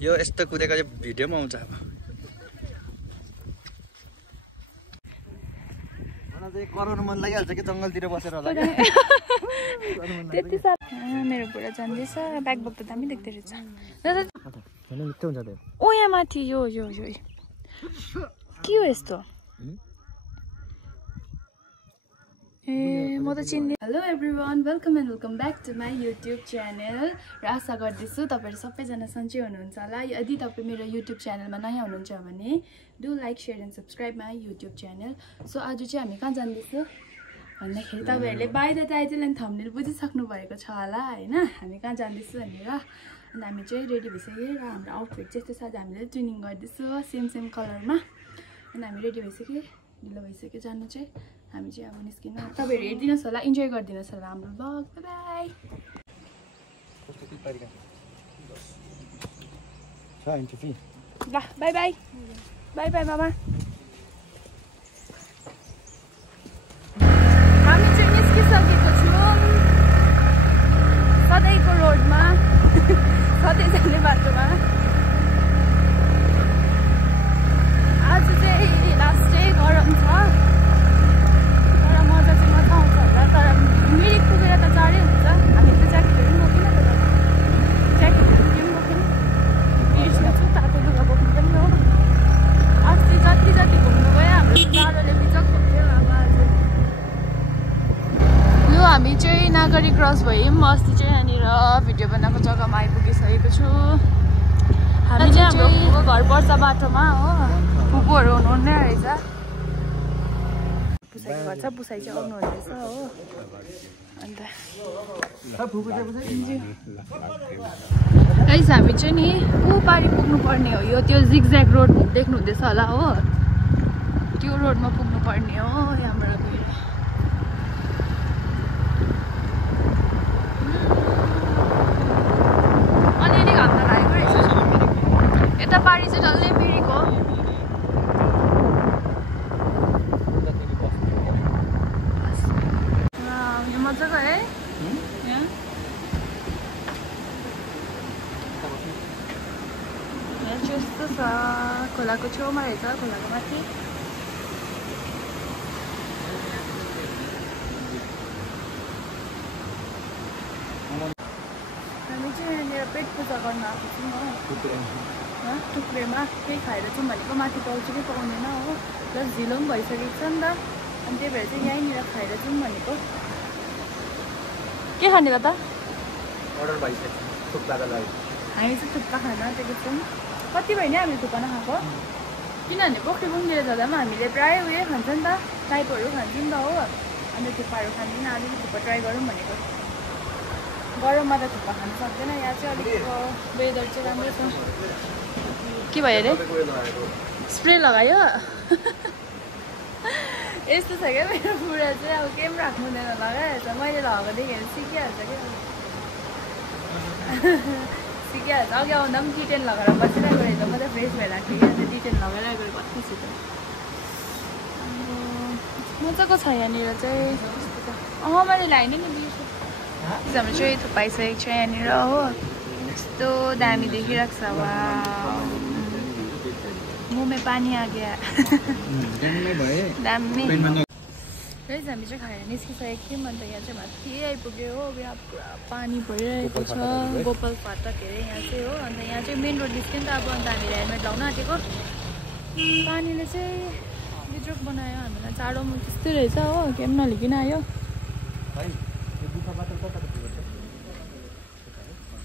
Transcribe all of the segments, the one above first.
यो यस्तो कुदेको चाहिँ भिडियोमा आउँछ अब मलाई चाहिँ कराउनु मन लागिहाल्छ कि जङ्गलतिर बसेर होला त्यति साह्रो मेरो बुढा जान्दैछ ब्याग बक त दामी देख्दै रहेछ मिठो हुन्छ त्यो ओ यहाँ माथि यो यो यो के हो यस्तो ए म त चिन्ने hello everyone welcome and welcome back to my YouTube channel र आशा गर्दैछु तपाईँहरू सबैजना सन्चै हुनुहुन्छ होला यदि तपाईँ मेरो युट्युब च्यानलमा नयाँ हुनुहुन्छ भने do like share and subscribe my YouTube channel so आज चाहिँ हामी कहाँ जाँदैछु भन्दाखेरि तपाईँहरूले by the title and thumbnail बुझिसक्नु भएको छ होला होइन हामी कहाँ जाँदैछु भनेर अनि हामी चाहिँ रेडी भइसक्यो र हाम्रो आउटफिट चाहिँ यस्तो साथ हामीले ट्युनिङ गर्दैछु सेम कलरमा अनि हामी रेडी भइसक्यो ढिलो भइसक्यो जानु चाहिँ हामी चाहिँ अब निस्किनु तपाईँहरू हेरिदिनुहोस् होला इन्जोय गरिदिनुहोस् होला हाम्रो ब्लग बाई ल बाई बाई बाई बाई मामा हामी चाहिँ निस्किसकेको छौँ सधैँको रोडमा सधैँ जाने बाटोमा आज चाहिँ लास्टै गरम छ तर मजा चाहिँ मजा आउँछ होला तर मिरिक पुगेर त जाडै हुन्छ हामी त ज्याकेटहरू पनि बोकेन त ज्याकेटहरू के पनि बोकेन बिर्सिनु छु तातो लुगा बोक्नु पनि हो अस्ति जति घुम्नु गयो हाम्रो जाडोले बिजक थियो अब आज लु हामी चाहिँ नागरी क्रस भयौँ अस्ति चाहिँ यहाँनिर भिडियो बनाएको जग्गामा आइपुगिसकेको छु हामी चाहिँ हाम्रो घर पर्छ बाटोमा हो फुपूहरू हुनुहुने रहेछ पुसाइको घर छ पुसाइ चाहिँ आउनु हुँदैछ हो अन्त गाइस हामी चाहिँ नि ऊ पारि पुग्नु पर्ने हो यो त्यो जिगज्याग रोड देख्नु हुँदैछ होला हो त्यो रोडमा पुग्नु पर्ने हो यहाँबाट गएर अलिअलि घाम त लागेको रहेछ यता पारि चाहिँ डल्लै मिरिक हो मजाको है यस्तो छ खोलाको छेउमा रहेछ खोलाको माथि हामी चाहिँ यहाँनिर पेट पूजा गर्न आएको छौँ हो टुक्रेमा केही खाएर जाउँ भनेको माथि पाउँछ कि पाउँदैन हो प्लस ढिलो पनि भइसकेको छ नि त अनि त्यही भएर चाहिँ यहीँनिर खाएर जाउँ भनेको के खाने त अर्डर भइसक्यो थुक्पाको लागि हामी चाहिँ थुक्पा खान आँटेको छौँ कति भयो नि हामीले थुक्पा नखाएको किनभने पोखरीबुङतिर जाँदा पनि हामीले प्रायः उयो खान्छ नि त टाइपहरू खान्छौँ नि त हो अन्त थुक्पाहरू खाँदैन अलिकति थुक्पा ट्राई गरौँ भनेको गरममा त थुक्पा खानु सक्दैन यहाँ चाहिँ अलिक वेदर चाहिँ राम्रो छ के भयो अरे स्प्रे लगायो यस्तो छ क्या मेरो बुढा चाहिँ अब केही पनि राख्नु हुँदैन लगाइहाल्छ मैले लगाएको देखेर सिकिहाल्छ क्या सिकिहाल्छ अघि आउँदा पनि टी10 लगाएर बसिरहेको रहेछ म त फ्रेस भइरहेको थिएँ अन्त टी10 लगाइरहेको कति छिटो मजाको छ यहाँनिर चाहिँ मैले ल्याइन नि बिर्सेँ हाम्रो चाहिँ थुपाइसकेको छ यहाँनिर हो यस्तो दामी देखिरहेको छ वा मुँह में पानी आ गया दामी गाइस हामी चाहिँ खाएर निस्किसकेको थियौँ अन्त यहाँ चाहिँ माथि आइपुग्यो हो यहाँ पुरा पानी भइरहेको छ गोपाल फाटक अरे यहाँ चाहिँ हो अन्त यहाँ चाहिँ मेन रोड निस्क्यो नि त अब अन्त हामीले हेलमेट लाउन आँटेको पानीले चाहिँ बिजोक बनायो हामीलाई चाँडो म त्यस्तै रहेछ हो केही पनि नलिकन आयो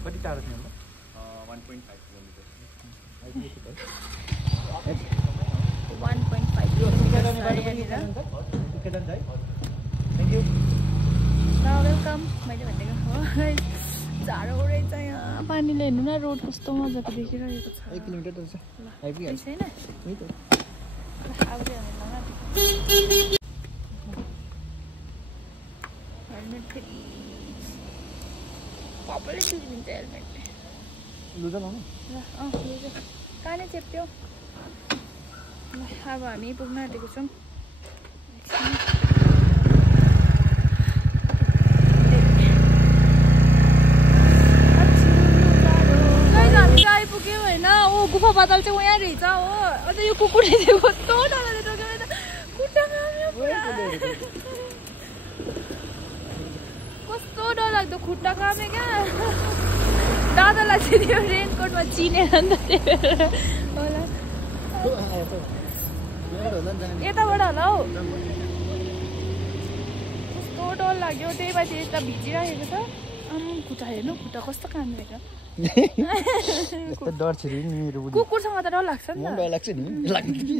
कति टाढो थियो 1.5 किलोमिटर वेलकम मैले भनेको हो जाडो रहेछ यहाँ पानीले हेर्नु न रोड कस्तो मजाको देखिरहेको छ 1 किलोमिटर त छ आइपुग्यो छैन हेलमेट फेरि कपालले चुरिदिन्छ हेलमेटले लुजा लाउनु लुजा कहाँ नै चेप्यो अब हामी पुग्न आँटेको छौँ चाहिँ यहाँ रहेछ हो अन्त यो कुकुरले चाहिँ कस्तो डरले टोकेर खुट्टा काम्यो कस्तो डरलाग्दो खुट्टा काम्यो क्या दादालाई चाहिँ त्यो रेनकोटमा चिनेर नि त होला यताबाट होला हौ कस्तो डर लाग्यो त्यही माथि यता भिजिरहेको छ खुट्टा हेर्नु खुट्टा कस्तो कामिरहेको डर छिरी मेरो कुकुरसँग त डर लाग्छ नि डर लाग्छ नि लाग्छ कि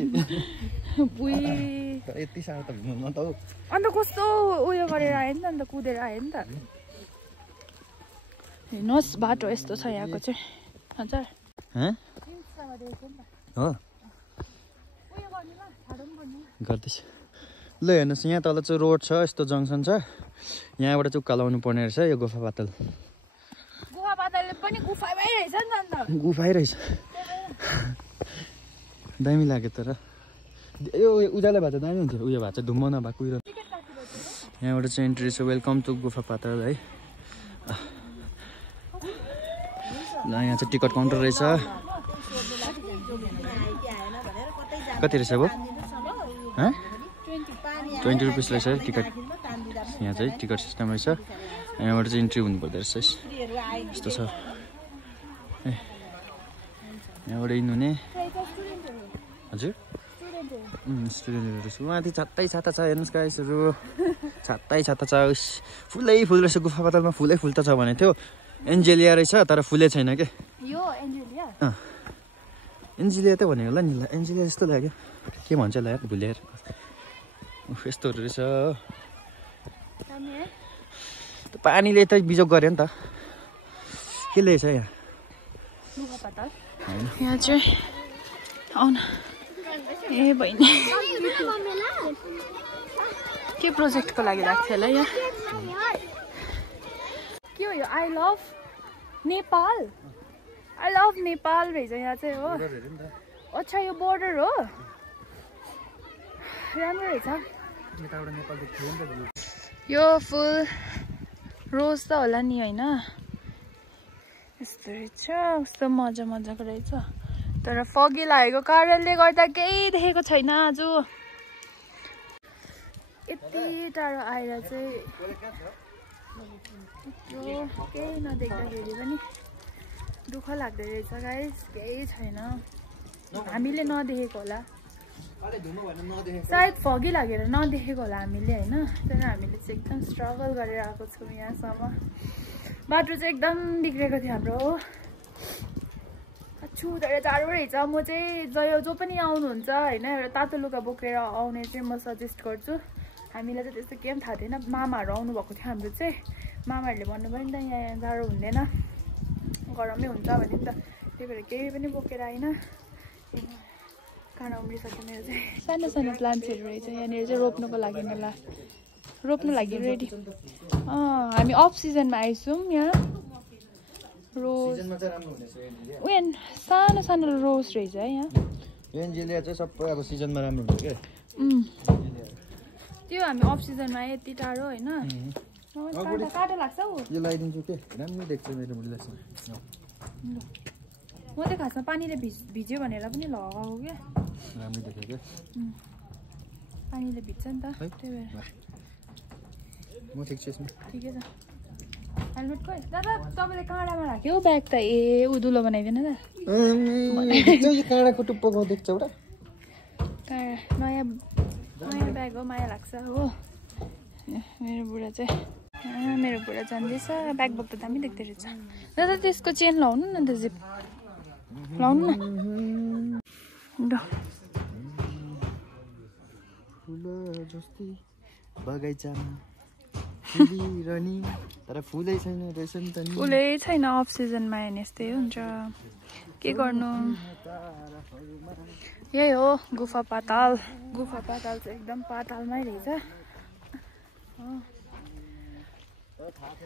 यति साह्रो त हुनु त अन्त कस्तो उयो गरेर आयो नि त अन्त कुदेर आयो नि त हेर्नुहोस् बाटो यस्तो छ यहाँको चाहिँ हजुर हो गर्दैछ ल हेर्नुहोस् यहाँ तल चाहिँ रोड छ यस्तो जङ्सन छ यहाँबाट चाहिँ उकालो आउनु पर्ने रहेछ यो गुफा पातल पनि गुफामै रहेछ नि त अन्त गुफाइ रहेछ दामी लाग्यो तर यो उज्यालो भएको दामी हुन्थ्यो उयो भएको चाहिँ धुम्म नभएको उयो यहाँबाट चाहिँ इन्ट्री छ वेलकम टु गुफा पातल है ल यहाँ चाहिँ टिकट काउन्टर रहेछ कति रहेछ अब 20 रुपिस रहेछ टिकट यहाँ चाहिँ टिकट सिस्टम रहेछ यहाँबाट चाहिँ इन्ट्री हुनुपर्दो रहेछ यस्तो छ यहाँबाट इन हुने हजुर स्टुडेन्टहरू रहेछ माथि छात्तै छाता छ हेर्नुहोस् गाइसहरू छात्तै छाता छ फुलै फुल रहेछ गुफा पातलमा फुलै फुल त छ भनेको थियो एन्जेलिया रहेछ तर फुलै छैन के यो एन्जेलिया एन्जेलिया त भनेको होला नि ल एन्जेलिया जस्तो लाग्यो के भन्छ ल यार भुलेर यस्तोहरू रहेछ पानीले त बिजोग गर्यो नि त के रहेछ यहाँ यहाँ चाहिँ आउन ए बहिनी के प्रोजेक्टको लागि लाग्थ्यो होला यहाँ के हो यो आई लभ नेपाल रहेछ यहाँ चाहिँ हो अच्छा यो बोर्डर हो राम्रो रहेछ यो फुल रोज त होला नि होइन यस्तो रहेछ कस्तो मजाको रहेछ तर फगी लागेको कारणले गर्दा केही देखेको छैन आज यति टाढो आएर चाहिँ केही नदेख्दाखेरि पनि दुःख लाग्दो रहेछ गाइस केही छैन हामीले नदेखेको होला सायद फगी लागेर नदेखेको होला हामीले होइन तर हामीले चाहिँ एकदम स्ट्रगल गरेर आएको छौँ यहाँसम्म बाटो चाहिँ एकदम बिग्रेको थियो हाम्रो हो छुँदै जाडो रहेछ म चाहिँ जो पनि आउनुहुन्छ होइन एउटा तातो लुगा बोकेर आउने चाहिँ म सजेस्ट गर्छु हामीलाई चाहिँ त्यस्तो केही पनि थाहा थिएन मामाहरू आउनुभएको थियो हाम्रो चाहिँ मामाहरूले भन्नुभयो नि त यहाँ जाडो हुँदैन गरमै हुन्छ भने नि त त्यही भएर केही पनि बोकेर आएन खाना उम्रिसक्यो मेरो चाहिँ सानो सानो प्लान्ट्सहरू रहेछ यहाँनिर चाहिँ रोप्नुको लागि रोप्नु लागि रेडी हामी अफ सिजनमा आइछौँ यहाँ रोज उयो सानो सानो रोज रहेछ है यहाँ एन्जेलिया चाहिँ सबै अब सिजनमा राम्रो हुन्छ के त्यो हामी अफ सिजनमा आयो यति टाढो होइन काँटा लाग्छ हौ यो लगाइदिन्छु के राम्रो देख्छ मेरो मुलीलाई म चाहिँ खासमा पानीले भिज्यो भनेर पनि लगाएको क्या राम्रो देख्यो क्या पानीले भिज्छ नि त त्यही भएर म ठिक छु यसमा ठिकै छ हेलमेट खोइ दादा तपाईँले काँडामा राख्यो ब्याग त ए उदुलो बनाइदिनु त काँडाको टुप्पो देख्छ एउटा काँडा नयाँ ब्याग हो माया लाग्छ हो मेरो बुढा चाहिँ मेरो बुढा जान्दैछ ब्याग बोक त दामी देख्दो रहेछ दादा त्यसको चेन लाउनु न त जिप लाउनु न बगैँचामा तर फुलै छैन रहेछ नि त फुलै छैन अफ सिजनमा हेर्ने यस्तै हुन्छ के गर्नु यही हो गुफा पाताल चाहिँ एकदम पातालमै रहेछ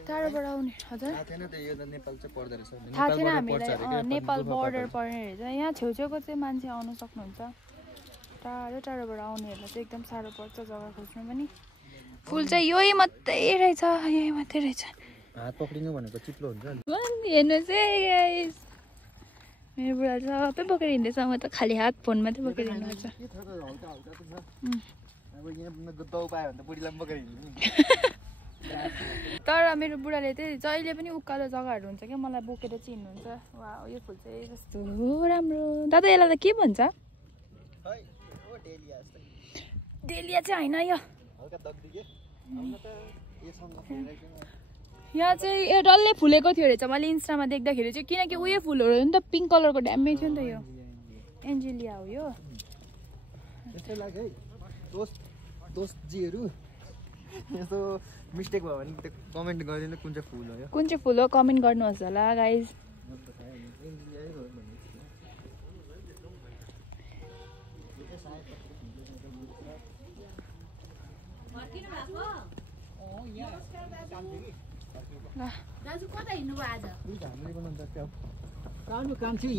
टाढोबाट आउने हजुर थाहा थिएन हामीलाई नेपाल बोर्डर पर्ने रहेछ यहाँ छेउछेउको चाहिँ मान्छे आउनु सक्नुहुन्छ टाढोबाट आउनेहरूलाई चाहिँ एकदम साह्रो पर्छ जग्गा खोज्नु पनि फुल चाहिँ यही मात्रै रहेछ हात पक्रिनु भनेको चिप्लो हुन्छ हेर्नुहोस् है मेरो बुढाले सबै बोकेर हिँड्दैछ म त खाली हात फोन मात्रै बोकेर हिँड्नुपर्छ तर मेरो बुढाले चाहिँ जहिले पनि उकालो जग्गाहरू हुन्छ क्या मलाई बोकेर चाहिँ हिँड्नुहुन्छ वा यो फुल चाहिँ कस्तो राम्रो दादा यसलाई त के भन्छ डेलिया चाहिँ होइन यो यहाँ चाहिँ यो डल्लै फुलेको थियो रहेछ मैले इन्स्टामा देख्दाखेरि चाहिँ किनकि उयो फुलहरू हो नि त पिङ्क कलरको ड्यामेज थियो नि त यो एन्जेलिया हो यो दोस्तजीहरू यस्तो मिस्टेक भयो भने कमेन्ट गरिदिनु कुन चाहिँ फुल हो यो कुन चाहिँ फुल हो कमेन्ट गर्नुहोस् होला गाइज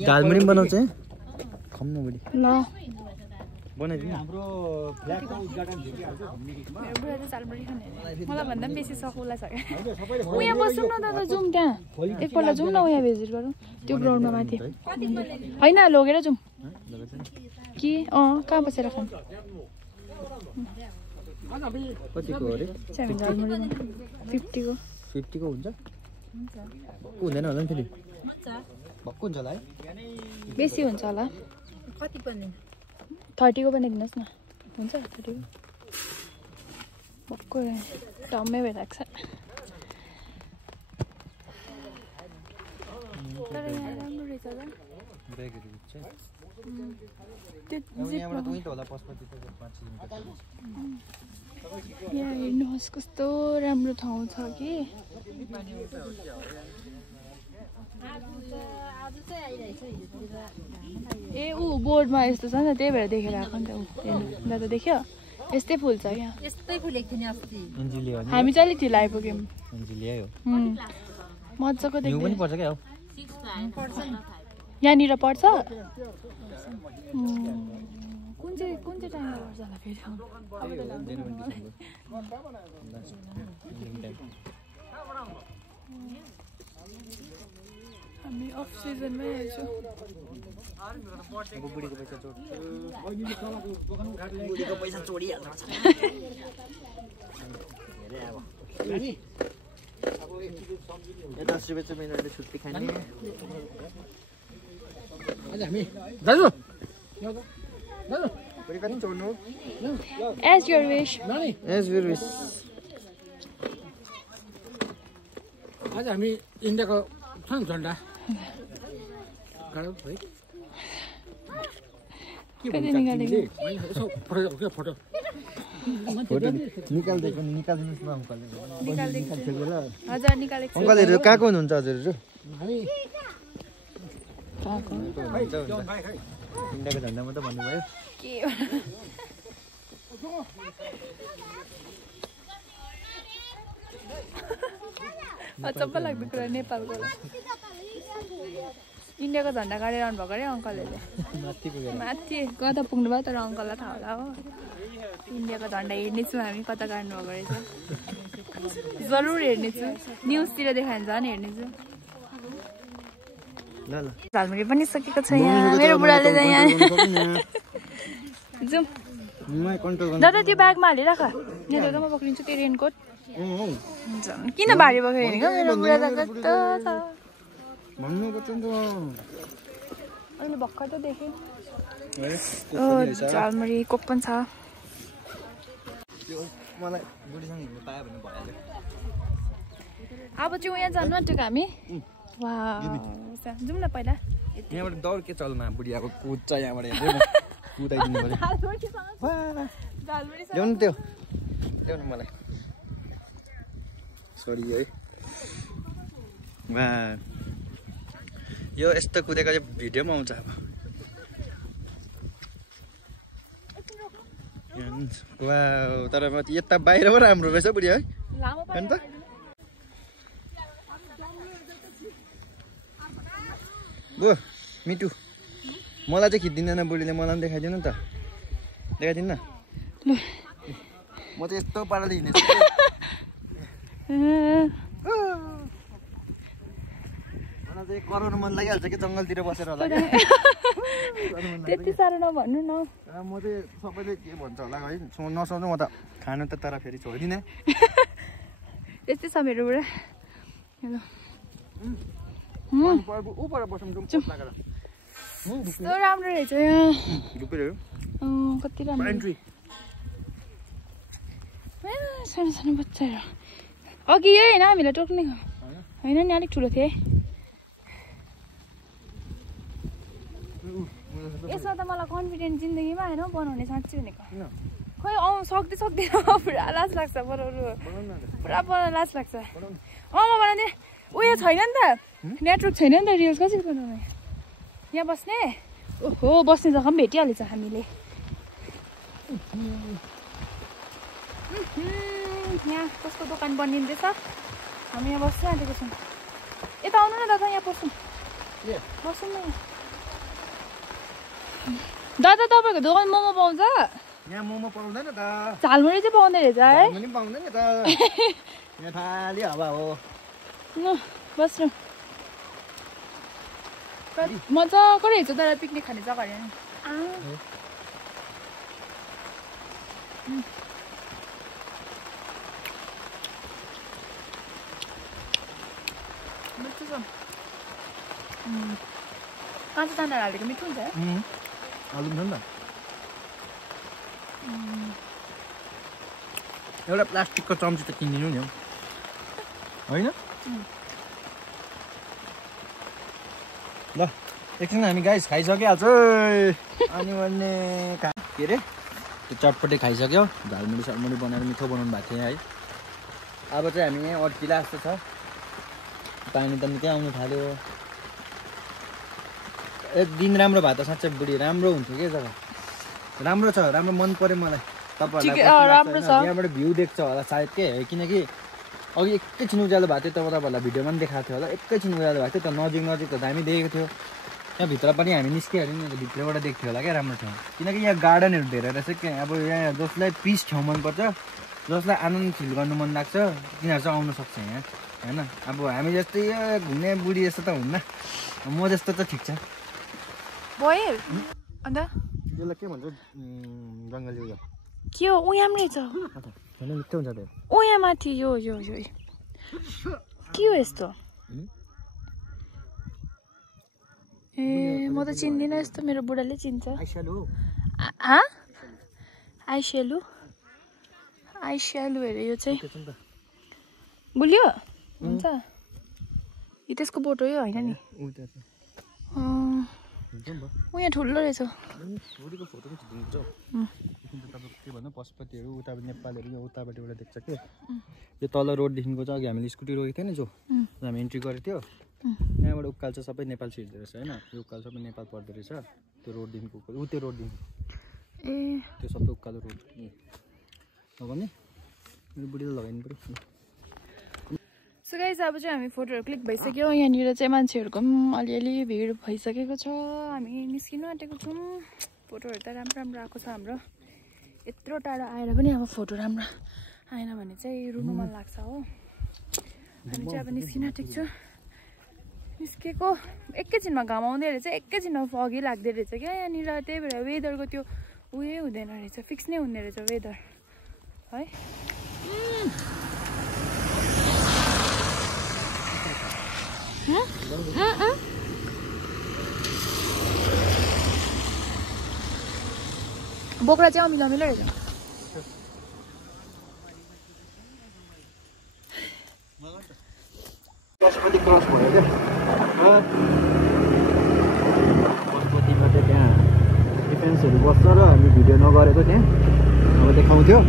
झालमुरी बनाउँछ खम्नु बढी ल बनाइदिनु मेरो बुढा चाहिँ झालमुरी खाने मलाई भन्दा पनि बेसी सकुला छ क्या उहाँ बस्छौँ न दादा जाउँ त्यहाँ एकपल्ट जाउँ न उहाँ भिजिट गरौँ त्यो ग्राउन्डमा माथि होइन लगेर जाउँ कि कहाँ बसेर खाऊँ कतिको अरे 50 को हुन्छ हुँदैन होला नि फेरि भक्कु हुन्छ होला है बेसी हुन्छ होला कति पनि 30 को बनाइदिनुहोस् न हुन्छ 30 को भक्कु टम्मै भइरहेको छ तर यहाँ राम्रो रहेछ त ब्यागहरू चाहिँ यहाँ हेर्नुहोस् कस्तो राम्रो ठाउँ छ कि ए ऊ बोर्डमा यस्तो छ नि त त्यही भएर देखेर आएको नि त ऊ हेर्नु दादा देख्यो यस्तै फुल छ क्या यस्तै फुलेको थियो नि अस्ति हामी चाहिँ अलिक ढिलो आइपुग्यौँ मजाको देख्यो पर्छ क्या यहाँनिर पर्छ कुन चाहिँ टाइममा पर्छ होला फेरि हामी अफ सिजनमै आएछौँ पैसा चोरिहाल्छ यता 10 रुपैयाँ चाहिँ मैले छुट्टी खाने दाजु पनि छोड्नु As your wish. As your wish. आज हामी इन्डियाको छ नि झन्डा फोटो निकालिदिनुहोस् न अङ्कलहरू कहाँको हुनुहुन्छ हजुरहरू इन्डियाको झन्डा मात्रै भन्नुभयो अचम्म लाग्दो कुरा नेपालको इन्डियाको झन्डा गाडेर आउनु भएको अरे अङ्कलहरूले माथि कता पुग्नु भयो तर अङ्कललाई थाहा होला हो इन्डियाको झन्डा हेर्नेछु हामी कता गाड्नु भएको रहेछ जरुर हेर्नेछु न्युजतिर देखायो भने झन् हेर्नेछु झालमुरी पनि सकेको छ यहाँ मेरो बुढाले त यहाँ जाउँ दादा त्यो ब्यागमा हालिराख यहाँ दादा म पक्रिन्छु त्यो रेनकोट किन भारी बोकेर हिँडेको मेरो बुढा त कस्तो छ अहिले भर्खर त देखेँ झालमुरी कोक पनि छ अब चाहिँ उहाँ जानु आँटेको हामी जाउँ न पहिला यहाँबाट दौड के चल्मा बुढी अब कुद्छ यहाँबाट कुदाइदिनु पर्यो ल्याउनु त्यो ल्याउनु मलाई सरी है यो यस्तो कुदेको चाहिँ भिडियोमा आउँछ अब वा तर यता बाहिरबाट राम्रो रहेछ बुढी है होइन त गो मिठु मलाई चाहिँ खिच्दिँदैन बुढीले मलाई पनि देखाइदिनु नि त देखाइदिनु न म चाहिँ यस्तो पाराले हिँडेछु चाहिँ कराउनु मन लागिहाल्छ कि जङ्गलतिर बसेर होला त्यति साह्रो नभन्नु न म चाहिँ सबैले के भन्छ होला है नसोच्नु म त खानु त तर फेरि छोडिदिने यस्तै छ मेरो बुढा कस्तो राम्रो रहेछ यहाँ कति राम्रो सानो सानो बच्चाहरू अघि यही होइन हामीलाई टोक्ने होइन नि अलिक ठुलो थिएँ यसमा त मलाई कन्फिडेन्ट जिन्दगीमा होइन बनाउने साँच्ची भनेको खोइ सक्दैन पुरा लाज लाग्छ बनाउनु पुरा बनाउनु लाज लाग्छ म बनाउँदै उयो छैन नि त नेटवर्क छैन नि त रिल्स कसरी बनाउने यहाँ बस्ने ओहो बस्ने जग्गा पनि भेटिहाल्छ हामीले यहाँ कसको दोकान बनिँदैछ हामी यहाँ बस्नु आँटेको छौँ यता आउनु न दादा यहाँ बसौँ बसौँ न दादा तपाईँको दोकान मोमो पाउँछ यहाँ मोमो पाउँदैन त झालमुरी चाहिँ पाउँदो रहेछ है पाउँदैन त यहाँ खाली हावा हो ल बस्नु मजाको रहेछ तर पिकनिक खाने जग्गा होइन काँचो चाना हालेको मिठो हुन्छ आलु छ नि त एउटा प्लास्टिकको चम्ची त किनिदिनु नि होइन ल एकछिन हामी गाइस खाइसकिहाल्छ अनि भन्ने के अरे त्यो चटपटे खाइसक्यो झालमुरी सालमुरी बनाएर मिठो बनाउनु भएको थियो है अब चाहिँ हामी यहाँ अड्किला जस्तो छ पानी त निकै आउनु थाल्यो एक दिन राम्रो भए त साँच्चै बुढी राम्रो हुन्थ्यो क्या जग्गा राम्रो छ राम्रो मन पर्यो मलाई तपाईँहरूलाई यहाँबाट भ्यू देख्छ होला सायद के है किनकि अघि एकैछिन उज्यालो भएको थियो तपाईँहरूलाई भिडियोमा पनि देखाएको थियो होला एकैछिन उज्यालो भएको थियो त नजिक त दामी देखेको थियो यहाँ भित्र पनि हामी निस्किहाल्यौँ नि भित्रबाट देख्थ्यो होला क्या राम्रो ठाउँ किनकि यहाँ गार्डनहरू धेरै रहेछ क्या अब यहाँ जसलाई पिस ठाउँ मनपर्छ जसलाई आनन्द फिल गर्नु मन लाग्छ तिनीहरू चाहिँ आउनु सक्छ यहाँ होइन अब हामी जस्तै घुम्ने बुढी जस्तो त हुन्न म जस्तो त ठिक छ भयो अन्त यसलाई के भन्छ जङ्गली उयो के हो उयाँ पनि रहेछ मिठो हुन्छ त उयाँ माथि यो के हो यस्तो ए म त चिन्दिनँ यस्तो मेरो बुढाले चिन्छ आइस्यालु अरे यो चाहिँ बुलियो हुन्छ यो त्यसको बोटो यो होइन नि उयाँ ठुलो रहेछ के भन्नु पशुपतिहरू उता नेपालहरू यहाँ उताबाट एउटा देख्छ कि यो तल रोडदेखिको चाहिँ अघि हामीले स्कुटी रोकेको थियो नि जो हामी इन्ट्री गरेको थियो यहाँबाट उकाल चाहिँ सबै नेपाल छिर्दो रहेछ होइन यो उकाल सबै नेपाल पर्दो रहेछ त्यो रोडदेखिको त्यो रोडदेखि ए त्यो सबै उकालो रोड लगाउने मेरो बुढीले लगाइदिनु पऱ्यो सो गाइस अब चाहिँ हामी फोटोहरू क्लिक भइसक्यो यहाँनिर चाहिँ मान्छेहरूको पनि अलिअलि भिड भइसकेको छ हामी निस्किनु आँटेको छौँ फोटोहरू त राम्रो राम्रो आएको छ हाम्रो यत्रो टाढो आएर पनि अब फोटो राम्रो आएन भने चाहिँ रुनु मन लाग्छ हो हामी चाहिँ अब निस्किनु आँटेको छु निस्केको एकैछिनमा घाम आउँदै रहेछ एकैछिनमा फगी लाग्दै रहेछ क्या यहाँनिर त्यही भएर वेदरको त्यो उयो हुँदैन रहेछ फिक्स नै हुँदो रहेछ वेदर है बोक्रा चाहिँ अमिलो अमिलो रहेछ पशुपति क्रस भयो क्या पशुपतिबाट त्यहाँ डिफेन्सहरू बस्छ र हामी भिडियो नगरेको त्यहाँ अब देखाउँथ्यो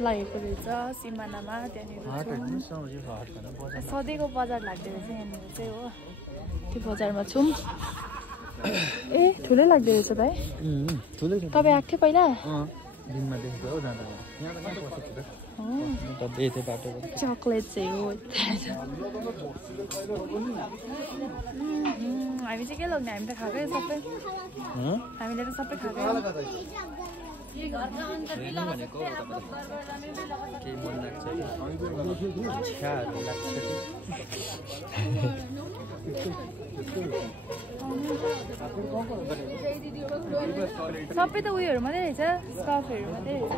लागेको रहेछ सिमानामा त्यहाँनिर सधैँको बजार लाग्दो रहेछ यहाँनिर चाहिँ हो त्यो बजारमा छौँ ए ठुलै लाग्दो रहेछ भाइ तपाईँ आएको थियो पहिला डब्बे थियो बाटोको चक्लेट चाहिँ हो हामी चाहिँ के लग्ने हामी त खाएकै सबै हामीले त सबै खाएकै भनेको केही मन लाग्छ इच्छाहरू लाग्छ सबै त उयोहरू मात्रै रहेछ स्कार्फहरू मात्रै रहेछ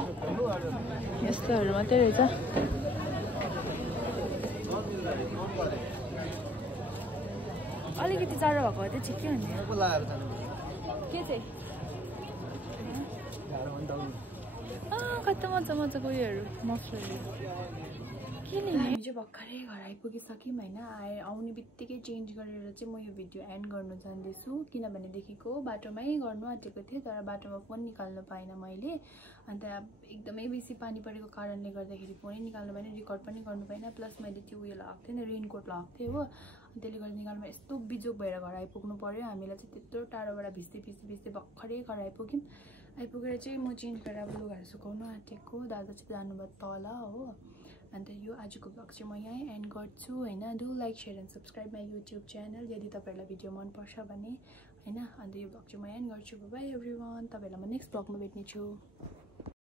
यस्तोहरू मात्रै रहेछ अलिकति जाडो भएको भए चाहिँ ठिकै हुन्थ्यो के चाहिँ कता मजा मजाको उयोहरू मफलरहरू के लिने हामी चाहिँ भर्खरै घर आइपुगिसक्यौँ होइन आउने बित्तिकै चेन्ज गरेर चाहिँ म यो भिडियो एन्ड गर्नु जाँदैछु किनभनेदेखिको बाटोमै गर्नु आँटेको थिएँ तर बाटोमा फोन निकाल्नु पाइनँ मैले अन्त एकदमै बेसी पानी परेको कारणले गर्दाखेरि फोनै निकाल्नु पाइनँ रेकर्ड पनि गर्नु पाइनँ प्लस मैले त्यो उयो लगाएको थिएँ नि रेनकोट लगाएको थिएँ हो अनि त्यसले गर्दा निकाल्नु यस्तो बिजोग भएर घर आइपुग्नु पर्यो हामीलाई चाहिँ त्यत्रो टाढोबाट भिज्दै भर्खरै घर आइपुग्यौँ आइपुगेर चाहिँ म चेन्ज गरेर अब लुगाहरू सुकाउनु आँटेको दादा चाहिँ जानुभयो तल हो अन्त यो आजको ब्लग चाहिँ म यहीँ एन्ड गर्छु होइन do like share and subscribe my YouTube channel यदि तपाईँहरूलाई भिडियो मनपर्छ भने होइन अन्त यो ब्लग चाहिँ म एन्ड गर्छु बाई एभ्रिवान तपाईँहरूलाई म नेक्स्ट ब्लगमा भेट्नेछु